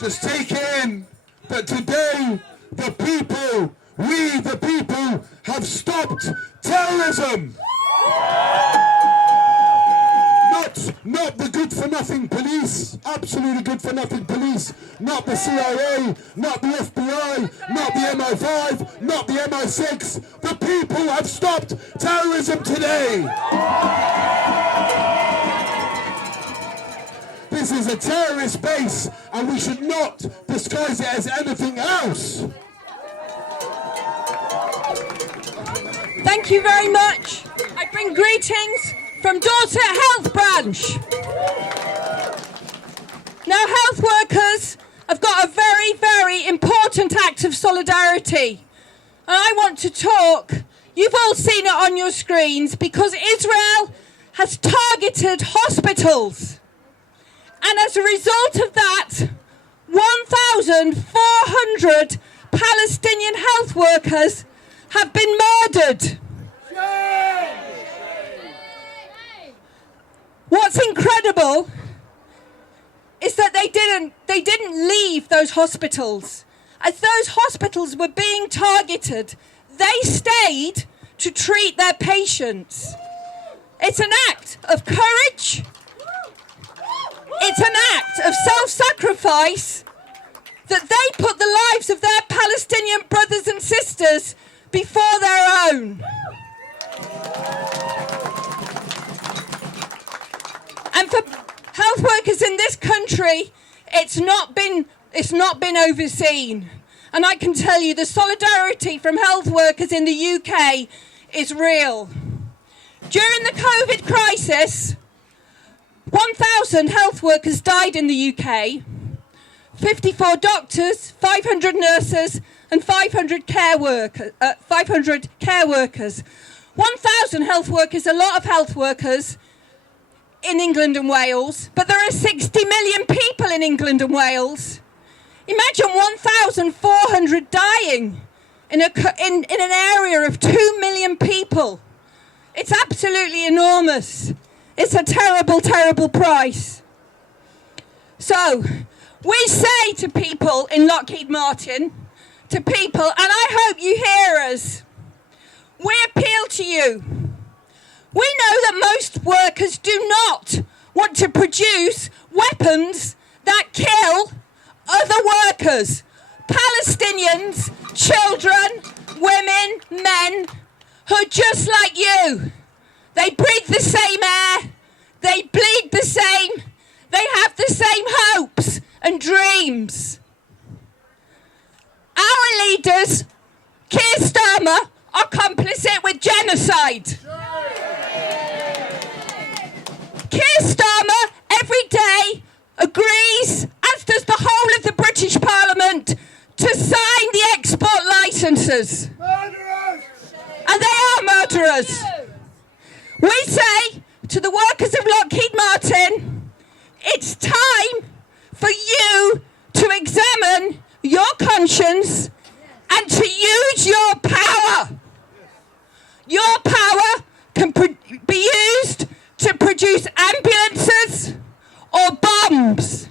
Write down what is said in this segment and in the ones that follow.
Just take it in that today the people, we the people, have stopped terrorism. Not the good-for-nothing police, absolutely good-for-nothing police, not the CIA, not the FBI, not the MI5, not the MI6. The people have stopped terrorism today. This is a terrorist base, and we should not disguise it as anything else. Thank you very much. I bring greetings from Dorset Health Branch. Now, health workers have got a very, very important act of solidarity. And I want to talk, you've all seen it on your screens, because Israel has targeted hospitals. And as a result of that, 1,400 Palestinian health workers have been murdered. What's incredible is that they didn't leave those hospitals. As those hospitals were being targeted, they stayed to treat their patients. It's an act of courage. It's an act of self-sacrifice that they put the lives of their Palestinian brothers and sisters before their own. And for health workers in this country, it's not been overseen. And I can tell you the solidarity from health workers in the UK is real. During the COVID crisis, 1,000 health workers died in the UK, 54 doctors, 500 nurses and 500 care workers. 1,000 health workers, a lot of health workers in England and Wales, but there are 60 million people in England and Wales. Imagine 1,400 dying in an area of 2 million people. It's absolutely enormous. It's a terrible, terrible price. So, we say to people in Lockheed Martin, to people, and I hope you hear us, we appeal to you. We know that most workers do not want to produce weapons that kill other workers. Palestinians, children, women, men, who are just like you. They breathe the same air, they bleed the same, they have the same hopes and dreams. Our leaders, Keir Starmer, are complicit with genocide. Keir Starmer every day agrees, as does the whole of the British Parliament, to sign the export licences. Murderers! And they are murderers. We say to the workers of Lockheed Martin, it's time for you to examine your conscience and to use your power. Your power can be used to produce ambulances or bombs.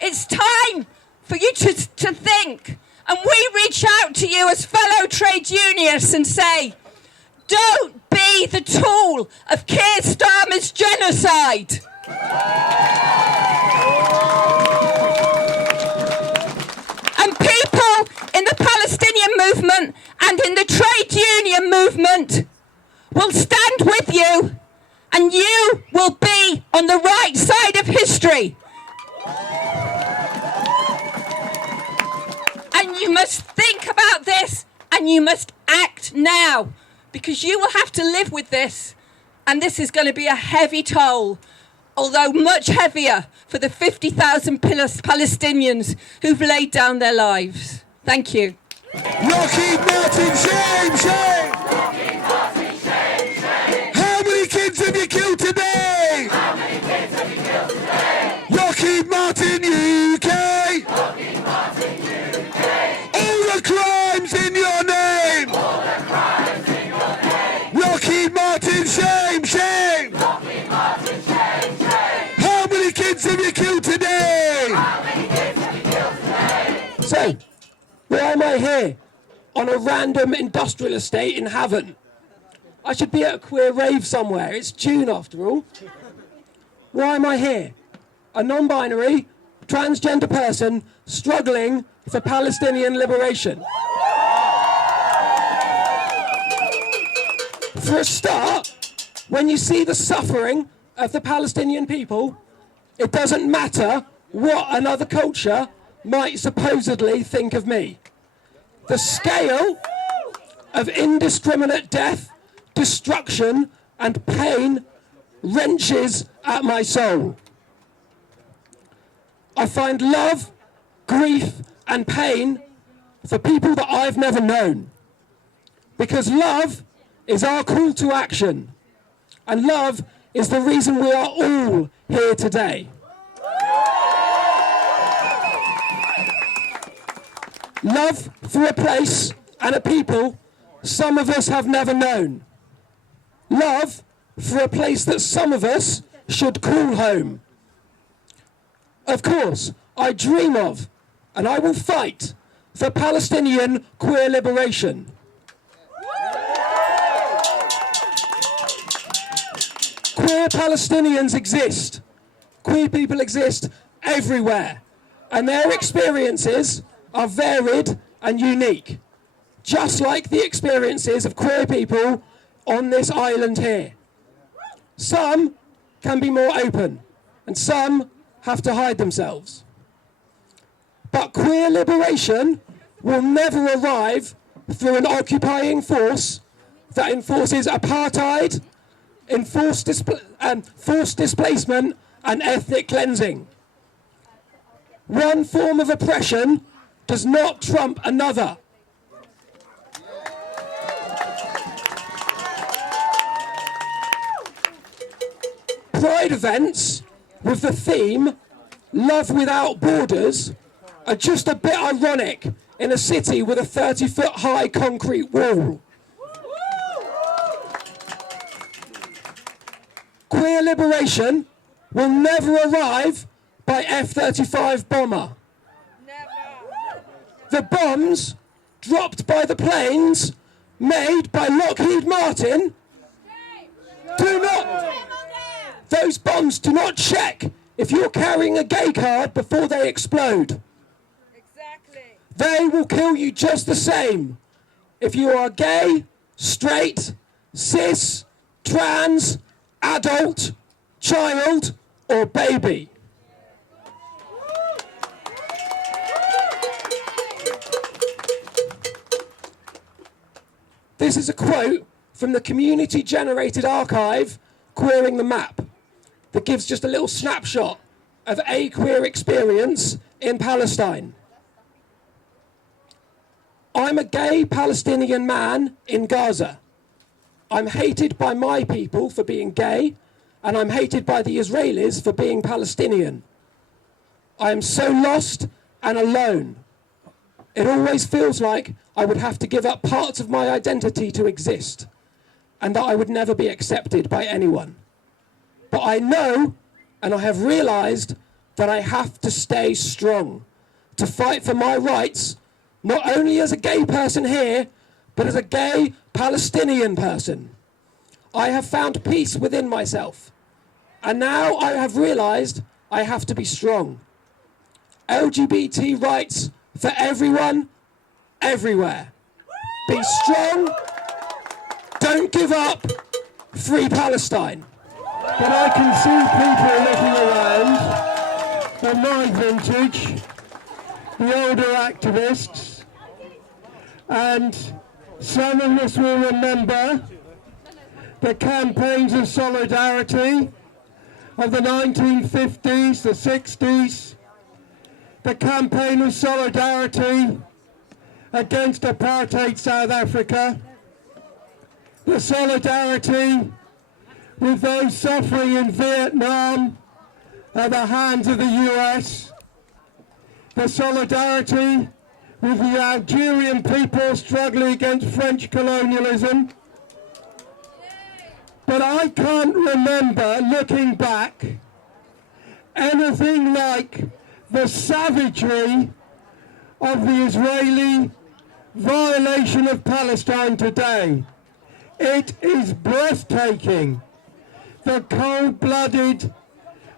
It's time for you to think, and we reach out to you as fellow trade unionists and say, don't be the tool of Keir Starmer's genocide. And people in the Palestinian movement and in the trade union movement will stand with you, and you will be on the right side of history. And you must think about this, and you must act now, because you will have to live with this, and this is going to be a heavy toll, although much heavier for the 50,000 Palestinians who've laid down their lives. Thank you. Lockheed Martin, shame, shame! Lockheed Martin, shame, shame! How many kids have you killed today? How many kids have you killed today? Lockheed Martin, UK! Lockheed Martin, UK! All the crimes in your name! All the crimes in your name! Lockheed Martin, shame, shame! Lockheed Martin, shame, shame! How many kids have you killed today? How many kids have you killed So, why am I here on a random industrial estate in Havant? I should be at a queer rave somewhere. It's June after all. Why am I here? A non-binary, transgender person struggling for Palestinian liberation. For a start, when you see the suffering of the Palestinian people, it doesn't matter what another culture might supposedly think of me. The scale of indiscriminate death, destruction, and pain wrenches at my soul. I find love, grief, and pain for people that I've never known. Because love is our call to action. And love is the reason we are all here today. Love for a place and a people some of us have never known. Love for a place that some of us should call home. Of course, I dream of, and I will fight for Palestinian queer liberation. Queer Palestinians exist. Queer people exist everywhere, and their experiences are varied and unique, just like the experiences of queer people on this island here. Some can be more open, and some have to hide themselves. But queer liberation will never arrive through an occupying force that enforces apartheid, forced displacement, and ethnic cleansing. One form of oppression does not trump another. Pride events with the theme Love Without Borders are just a bit ironic in a city with a 30-foot high concrete wall. Queer liberation will never arrive by F-35 bomber. The bombs dropped by the planes made by Lockheed Martin those bombs do not check if you're carrying a gay card before they explode. Exactly. They will kill you just the same if you are gay, straight, cis, trans, adult, child, or baby. This is a quote from the community-generated archive, Queering the Map, that gives just a little snapshot of a queer experience in Palestine. I'm a gay Palestinian man in Gaza. I'm hated by my people for being gay, and I'm hated by the Israelis for being Palestinian. I am so lost and alone. It always feels like I would have to give up parts of my identity to exist, and that I would never be accepted by anyone. But I know, and I have realized, that I have to stay strong, to fight for my rights, not only as a gay person here, but as a gay Palestinian person. I have found peace within myself, and now I have realized I have to be strong. LGBT rights for everyone, everywhere. Be strong, don't give up, free Palestine. But I can see people looking around of my vintage, the older activists, and some of us will remember the campaigns of solidarity of the 1950s, the 60s, the campaign of solidarity against apartheid South Africa, the solidarity with those suffering in Vietnam at the hands of the US, the solidarity with the Algerian people struggling against French colonialism. But I can't remember, looking back, anything like the savagery of the Israeli violation of Palestine today. It is breathtaking. The cold-blooded,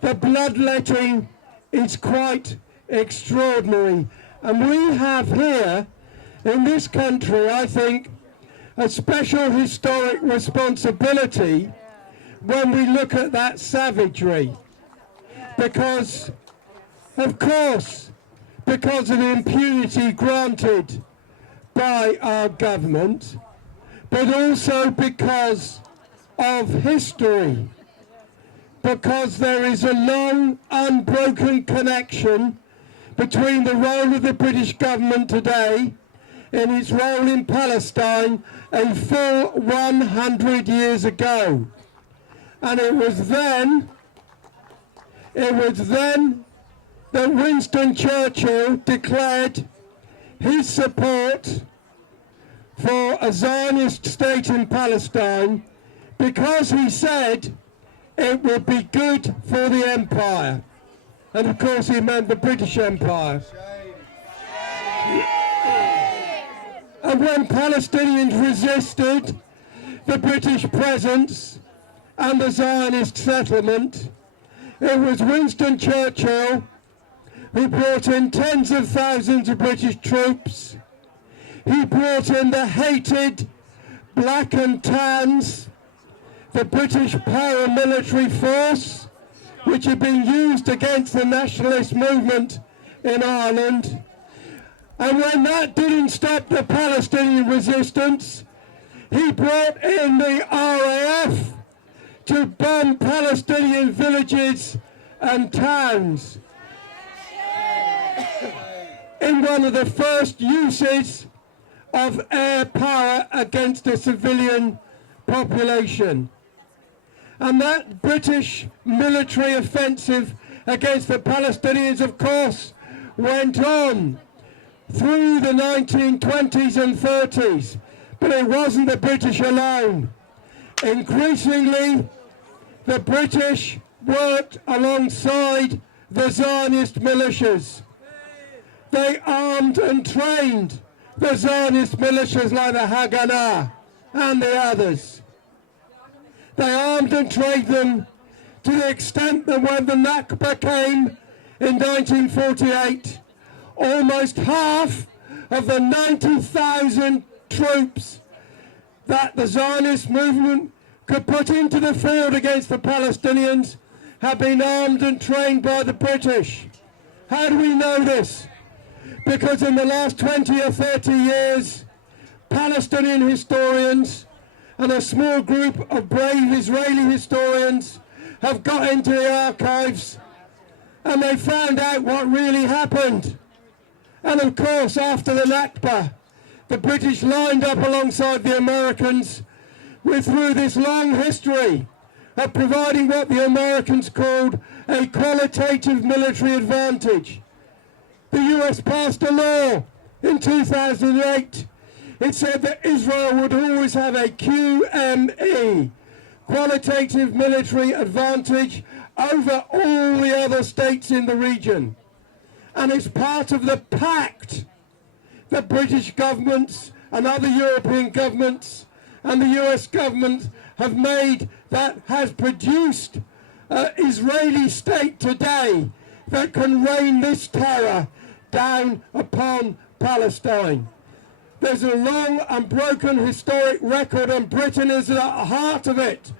the bloodletting is quite extraordinary. And we have here, in this country, I think, a special historic responsibility when we look at that savagery. Because, of course, because of the impunity granted by our government, but also because of history. Because there is a long, unbroken connection between the role of the British government today and its role in Palestine a full 100 years ago. And it was then that Winston Churchill declared his support for a Zionist state in Palestine because he said it would be good for the empire. And of course he meant the British Empire. And when Palestinians resisted the British presence and the Zionist settlement, it was Winston Churchill who brought in tens of thousands of British troops. He brought in the hated black and tans, the British paramilitary force, which had been used against the nationalist movement in Ireland. And when that didn't stop the Palestinian resistance, he brought in the RAF to bomb Palestinian villages and towns in one of the first uses of air power against the civilian population. And that British military offensive against the Palestinians, of course, went on through the 1920s and 30s. But it wasn't the British alone. Increasingly, the British worked alongside the Zionist militias. They armed and trained the Zionist militias like the Haganah and the others. They armed and trained them to the extent that when the Nakba came in 1948, almost half of the 90,000 troops that the Zionist movement could put into the field against the Palestinians had been armed and trained by the British. How do we know this? Because in the last 20 or 30 years, Palestinian historians and a small group of brave Israeli historians have got into the archives and they found out what really happened. And of course, after the Nakba, the British lined up alongside the Americans through this long history of providing what the Americans called a qualitative military advantage. The US passed a law in 2008. It said that Israel would always have a QME, qualitative military advantage, over all the other states in the region. And it's part of the pact that British governments and other European governments and the US government have made that has produced an Israeli state today that can rain this terror down upon Palestine. There's a long and broken historic record, and Britain is at the heart of it.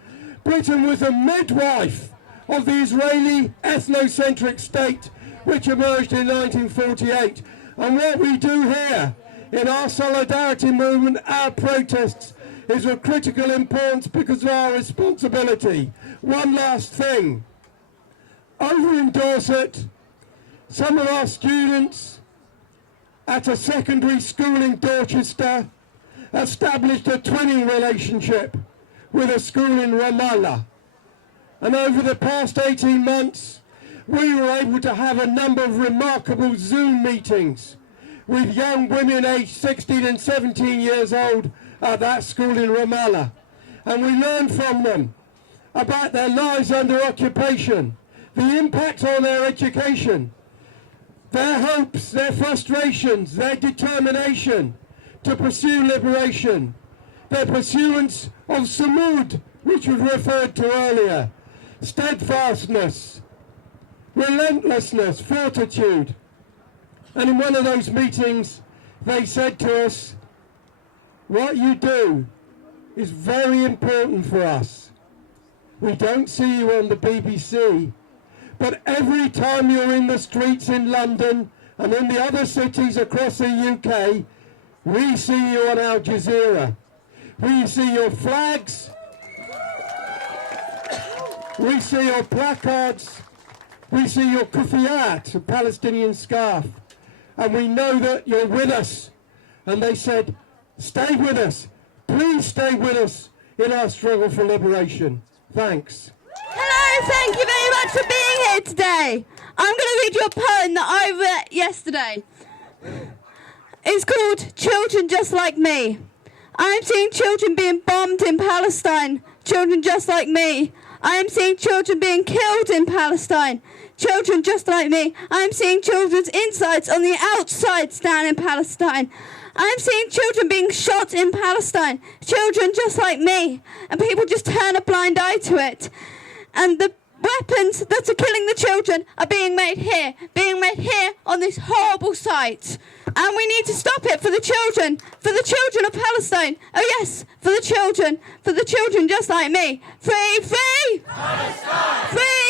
Britain was a midwife of the Israeli ethnocentric state which emerged in 1948. And what we do here in our solidarity movement, our protests, is of critical importance because of our responsibility. One last thing. Over in Dorset, some of our students at a secondary school in Dorchester established a twinning relationship with a school in Ramallah. And over the past 18 months, we were able to have a number of remarkable Zoom meetings with young women aged 16 and 17 years old at that school in Ramallah. And we learned from them about their lives under occupation, the impact on their education, their hopes, their frustrations, their determination to pursue liberation, their pursuance of Samud, which was referred to earlier, steadfastness, relentlessness, fortitude. And in one of those meetings, they said to us, what you do is very important for us. We don't see you on the BBC, but every time you're in the streets in London and in the other cities across the UK, we see you on Al Jazeera. We see your flags, we see your placards, we see your kufiyat, a Palestinian scarf, and we know that you're with us. And they said, stay with us. Please stay with us in our struggle for liberation. Thanks. Hello, thank you very much for being here today. I'm going to read you a poem that I read yesterday. It's called Children Just Like Me. I'm seeing children being bombed in Palestine, children just like me. I am seeing children being killed in Palestine, children just like me. I am seeing children's insides on the outsides down in Palestine. I am seeing children being shot in Palestine, children just like me. And people just turn a blind eye to it. And the weapons that are killing the children are being made here on this horrible site. And we need to stop it for the children of Palestine. Oh yes, for the children just like me. Free, free! Palestine! Free!